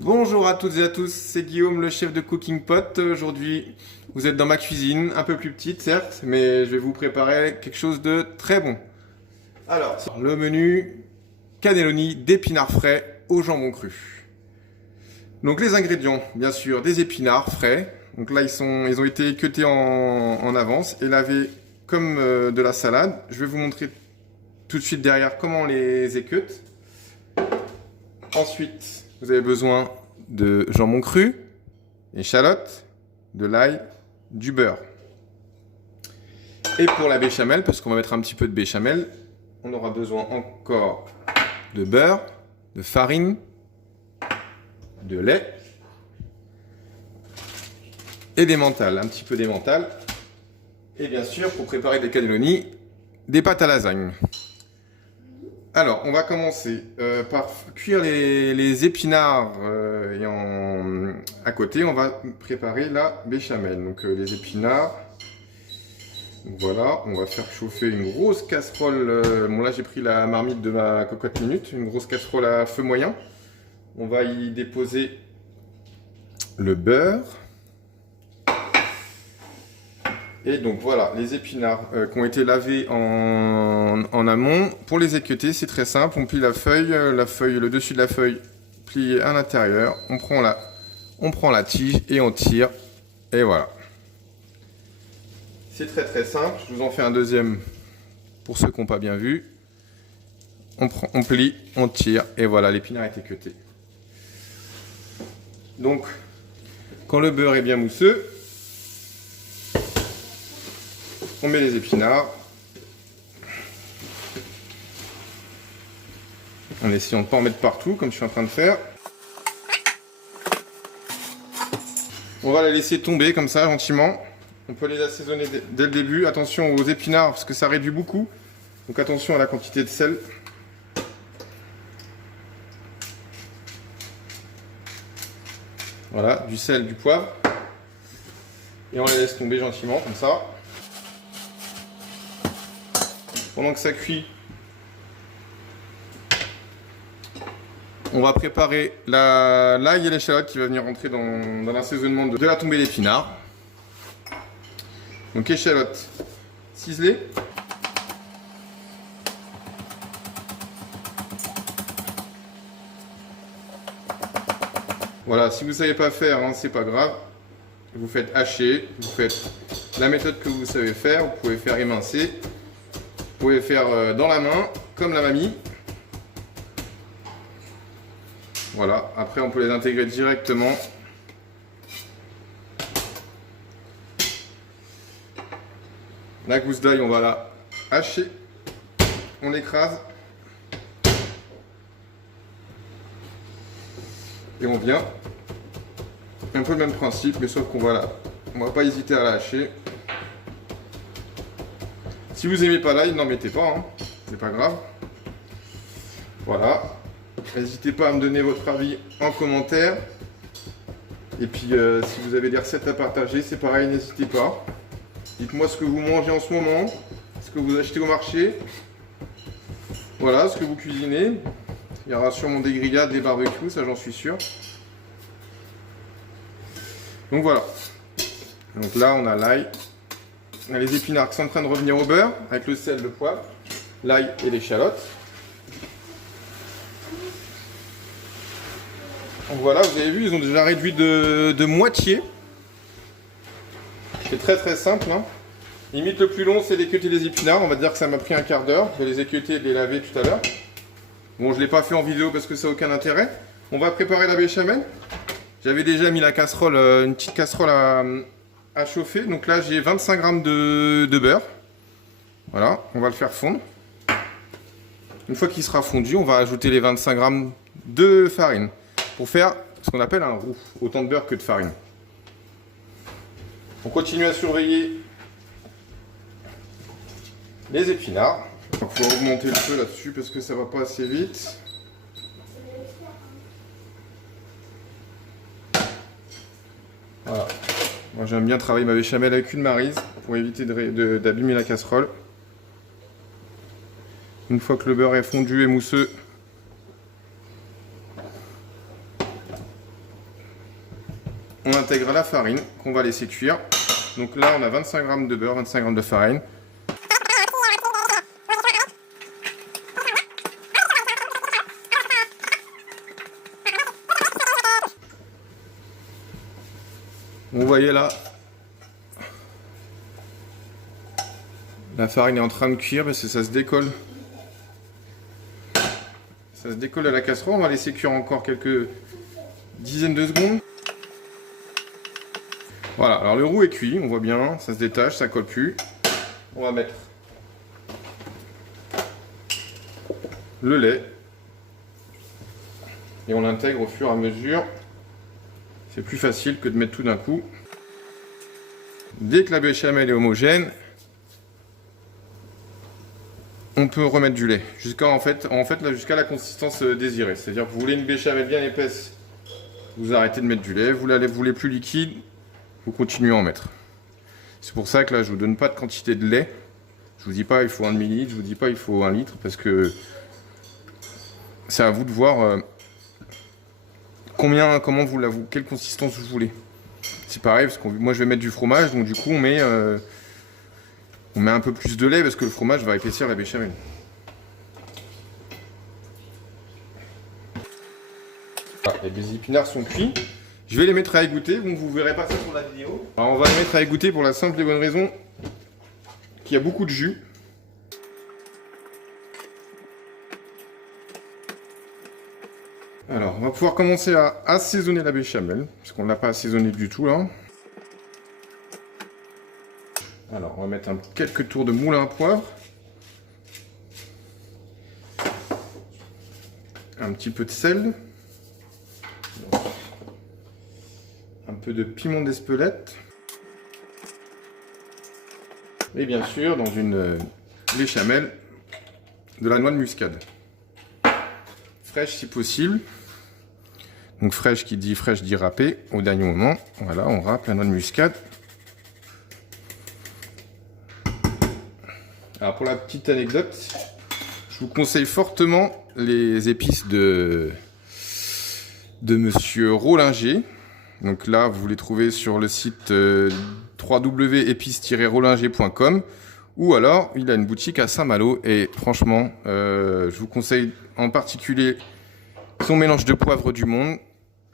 Bonjour à toutes et à tous, c'est Guillaume, le chef de Cooking Pot. Aujourd'hui, vous êtes dans ma cuisine, un peu plus petite certes, mais je vais vous préparer quelque chose de très bon. Alors, le menu cannelloni d'épinards frais au jambon cru. Donc les ingrédients, bien sûr, des épinards frais. Donc là, ils ont été équeutés en avance et lavés comme de la salade. Je vais vous montrer tout de suite derrière comment on les équeute. Ensuite, vous avez besoin de jambon cru, échalotes, de l'ail, du beurre. Et pour la béchamel, parce qu'on va mettre un petit peu de béchamel, on aura besoin encore de beurre, de farine, de lait et d'emmental, un petit peu d'emmental. Et bien sûr, pour préparer des cannelloni, des pâtes à lasagne. Alors, on va commencer par cuire les épinards à côté. On va préparer la béchamel. Donc, les épinards. Donc, voilà, on va faire chauffer une grosse casserole. Bon, là, j'ai pris la marmite de ma cocotte minute. Une grosse casserole à feu moyen. On va y déposer le beurre. Et donc voilà, les épinards qui ont été lavés en amont. Pour les équeuter, c'est très simple. On plie la feuille, le dessus de la feuille plié à l'intérieur. On prend la tige et on tire. Et voilà. C'est très très simple. Je vous en fais un deuxième pour ceux qui n'ont pas bien vu. On plie, on tire et voilà, l'épinard est équeuté. Donc, quand le beurre est bien mousseux, on met les épinards, en essayant de ne pas en mettre partout, comme je suis en train de faire. On va la laisser tomber comme ça, gentiment. On peut les assaisonner dès le début. Attention aux épinards, parce que ça réduit beaucoup. Donc attention à la quantité de sel. Voilà, du sel, du poivre. Et on les laisse tomber gentiment, comme ça. Pendant que ça cuit, on va préparer l'ail et l'échalote qui va venir rentrer dans l'assaisonnement de la tombée d'épinards. Donc échalote ciselée. Voilà, si vous ne savez pas faire, hein, c'est pas grave. Vous faites hacher, vous faites la méthode que vous savez faire, vous pouvez faire émincer. Vous pouvez faire dans la main, comme la mamie. Voilà, après on peut les intégrer directement. La gousse d'ail, on va la hacher. On l'écrase. Et on vient. Un peu le même principe, mais sauf qu'on va pas hésiter à la hacher. Si vous n'aimez pas l'ail, n'en mettez pas, hein. C'est pas grave. Voilà. N'hésitez pas à me donner votre avis en commentaire. Et puis, si vous avez des recettes à partager, c'est pareil, n'hésitez pas. Dites-moi ce que vous mangez en ce moment, ce que vous achetez au marché. Voilà, ce que vous cuisinez. Il y aura sûrement des grillades, des barbecues, ça j'en suis sûr. Donc voilà. Donc là, on a l'ail. On a les épinards qui sont en train de revenir au beurre, avec le sel, le poivre, l'ail et l'échalote. Donc voilà, vous avez vu, ils ont déjà réduit de moitié. C'est très très simple, hein. Limite le plus long, c'est d'équeuter les épinards. On va dire que ça m'a pris un quart d'heure. Je vais les équeuter et de les laver tout à l'heure. Bon, je ne l'ai pas fait en vidéo parce que ça n'a aucun intérêt. On va préparer la béchamel. J'avais déjà mis la casserole, une petite casserole à chauffer. Donc là, j'ai 25 g de beurre. Voilà, on va le faire fondre. Une fois qu'il sera fondu, on va ajouter les 25 g de farine pour faire ce qu'on appelle un roux. Autant de beurre que de farine. On continue à surveiller les épinards. Il va pouvoir augmenter le feu là-dessus parce que ça va pas assez vite. Voilà. Moi j'aime bien travailler ma béchamel avec une maryse pour éviter d'abîmer la casserole. Une fois que le beurre est fondu et mousseux, on intègre la farine qu'on va laisser cuire. Donc là, on a 25 g de beurre, 25 g de farine. Vous voyez là, la farine est en train de cuire parce que ça se décolle. Ça se décolle de la casserole. On va laisser cuire encore quelques dizaines de secondes. Voilà, alors le roux est cuit, on voit bien, ça se détache, ça colle plus. On va mettre le lait et on l'intègre au fur et à mesure. C'est plus facile que de mettre tout d'un coup. Dès que la béchamel est homogène, on peut remettre du lait jusqu'à jusqu'à la consistance désirée. C'est-à-dire que vous voulez une béchamel bien épaisse, vous arrêtez de mettre du lait. Vous voulez plus liquide, vous continuez à en mettre. C'est pour ça que là, je vous donne pas de quantité de lait. Je vous dis pas il faut 1 demi-litre, je vous dis pas il faut 1 litre parce que c'est à vous de voir quelle consistance vous voulez. C'est pareil parce que moi je vais mettre du fromage, donc du coup on met un peu plus de lait parce que le fromage va épaissir la béchamel. Voilà, les épinards sont cuits. Je vais les mettre à égoutter, donc vous verrez pas ça sur la vidéo. Alors on va les mettre à égoutter pour la simple et bonne raison qu'il y a beaucoup de jus. Alors on va pouvoir commencer à assaisonner la béchamel, parce qu'on ne l'a pas assaisonné du tout là. Alors on va mettre quelques tours de moulin à poivre. Un petit peu de sel. Un peu de piment d'Espelette. Et bien sûr, dans une béchamel, de la noix de muscade. Fraîche si possible. Donc fraîche qui dit fraîche dit râpée au dernier moment. Voilà, on râpe la noix de muscade. Alors pour la petite anecdote, je vous conseille fortement les épices de Monsieur Rollinger. Donc là, vous les trouvez sur le site www.épices-rollinger.com ou alors il a une boutique à Saint-Malo et franchement, je vous conseille en particulier son mélange de poivre du monde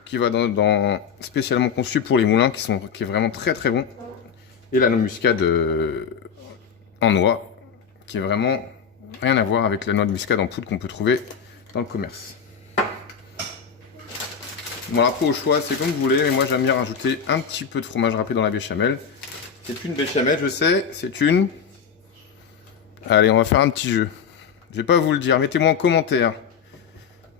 qui va spécialement conçu pour les moulins qui est vraiment très très bon, et la noix de muscade en noix qui est vraiment rien à voir avec la noix de muscade en poudre qu'on peut trouver dans le commerce. Bon, après au choix, c'est comme vous voulez, mais moi j'aime bien rajouter un petit peu de fromage râpé dans la béchamel. C'est une béchamel, je sais, c'est une... Allez, on va faire un petit jeu. Je vais pas vous le dire, mettez-moi en commentaire.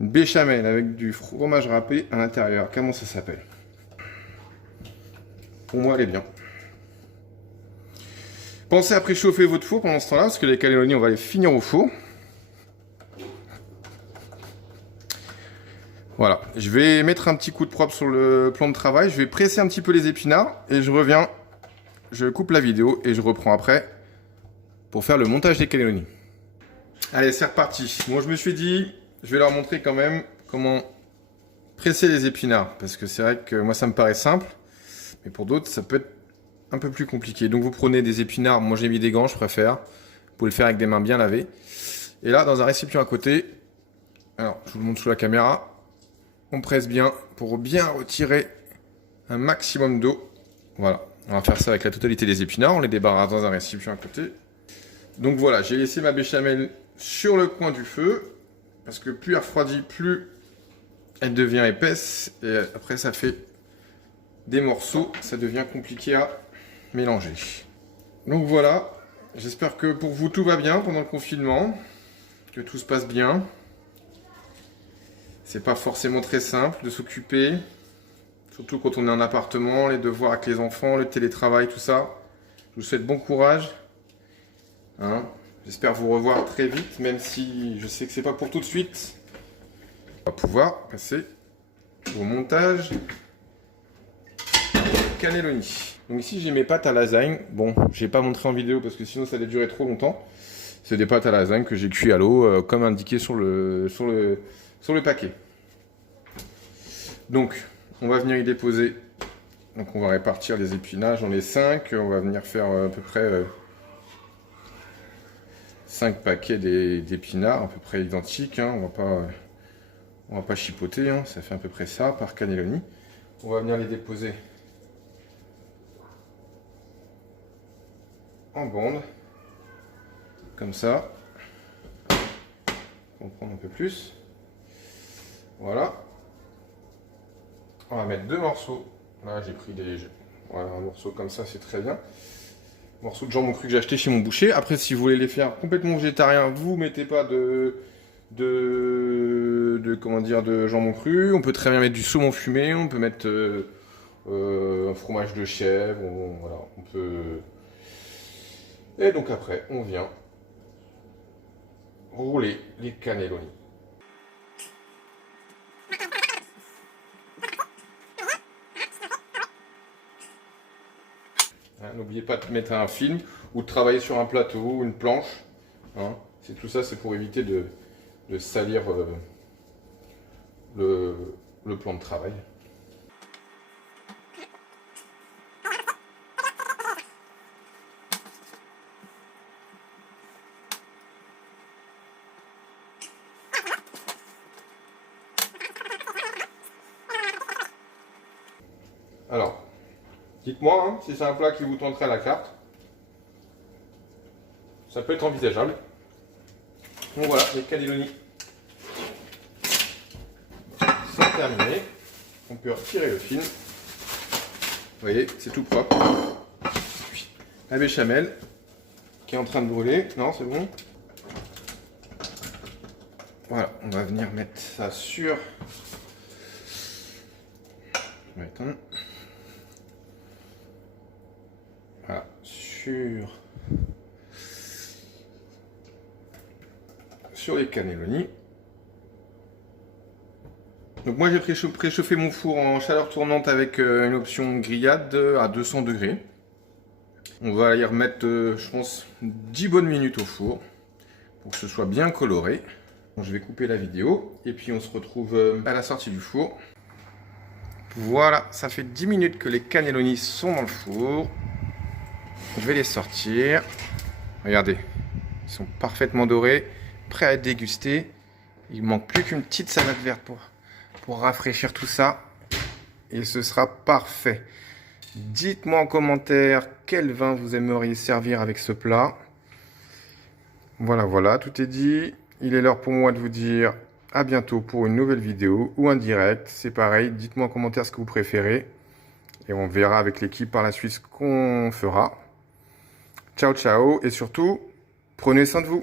Une béchamel avec du fromage râpé à l'intérieur, comment ça s'appelle? Pour moi, elle est bien. Pensez à préchauffer votre four pendant ce temps-là, parce que les cannelloni, on va les finir au four. Voilà, je vais mettre un petit coup de propre sur le plan de travail, je vais presser un petit peu les épinards et je reviens, je coupe la vidéo et je reprends après pour faire le montage des cannelloni. Allez, c'est reparti. Moi, je me suis dit, je vais leur montrer quand même comment presser les épinards parce que c'est vrai que moi, ça me paraît simple, mais pour d'autres, ça peut être un peu plus compliqué. Donc, vous prenez des épinards, moi j'ai mis des gants, je préfère. Vous pouvez le faire avec des mains bien lavées. Et là, dans un récipient à côté, alors je vous le montre sous la caméra. On presse bien pour bien retirer un maximum d'eau. Voilà, on va faire ça avec la totalité des épinards. On les débarrasse dans un récipient à côté. Donc voilà, j'ai laissé ma béchamel sur le coin du feu. Parce que plus elle refroidit, plus elle devient épaisse. Et après, ça fait des morceaux. Ça devient compliqué à mélanger. Donc voilà, j'espère que pour vous tout va bien pendant le confinement. Que tout se passe bien. C'est pas forcément très simple de s'occuper, surtout quand on est en appartement, les devoirs avec les enfants, le télétravail, tout ça. Je vous souhaite bon courage. Hein, j'espère vous revoir très vite, même si je sais que c'est pas pour tout de suite. On va pouvoir passer au montage cannelloni. Donc ici j'ai mes pâtes à lasagne. Bon, je n'ai pas montré en vidéo parce que sinon ça allait durer trop longtemps. C'est des pâtes à lasagne que j'ai cuit à l'eau, comme indiqué sur le paquet. Donc, on va venir y déposer Donc on va répartir les épinages dans les 5. On va venir faire à peu près 5 paquets d'épinards, à peu près identiques. Hein. On va pas chipoter, hein. Ça fait à peu près ça par cannelloni. On va venir les déposer en bande, comme ça. On va prendre un peu plus. Voilà. On va mettre 2 morceaux. Là, j'ai pris voilà, un morceau comme ça, c'est très bien. Morceau de jambon cru que j'ai acheté chez mon boucher. Après, si vous voulez les faire complètement végétariens, vous mettez pas comment dire, de jambon cru. On peut très bien mettre du saumon fumé. On peut mettre un fromage de chèvre. Voilà, on peut. Et donc après, on vient rouler les cannelloni. Hein, n'oubliez pas de mettre un film ou de travailler sur un plateau ou une planche. Hein. Tout ça, c'est pour éviter de salir le plan de travail. Alors, dites-moi hein, si c'est un plat qui vous tenterait à la carte. Ça peut être envisageable. Donc voilà, les cannelloni sont terminés. On peut retirer le film. Vous voyez, c'est tout propre. La béchamel qui est en train de brûler. Non, c'est bon. Voilà, on va venir mettre ça sur... Voilà, sur les cannelloni. Donc moi j'ai préchauffé mon four en chaleur tournante avec une option grillade à 200 degrés. On va y remettre, je pense, 10 bonnes minutes au four pour que ce soit bien coloré. Bon, je vais couper la vidéo et puis on se retrouve à la sortie du four. Voilà, ça fait 10 minutes que les cannelloni sont dans le four. Je vais les sortir. Regardez, ils sont parfaitement dorés, prêts à être dégustés. Il manque plus qu'une petite salade verte pour rafraîchir tout ça. Et ce sera parfait. Dites-moi en commentaire quel vin vous aimeriez servir avec ce plat. Voilà, tout est dit. Il est l'heure pour moi de vous dire à bientôt pour une nouvelle vidéo ou un direct. C'est pareil, dites-moi en commentaire ce que vous préférez. Et on verra avec l'équipe par la suite ce qu'on fera. Ciao, ciao. Et surtout, prenez soin de vous.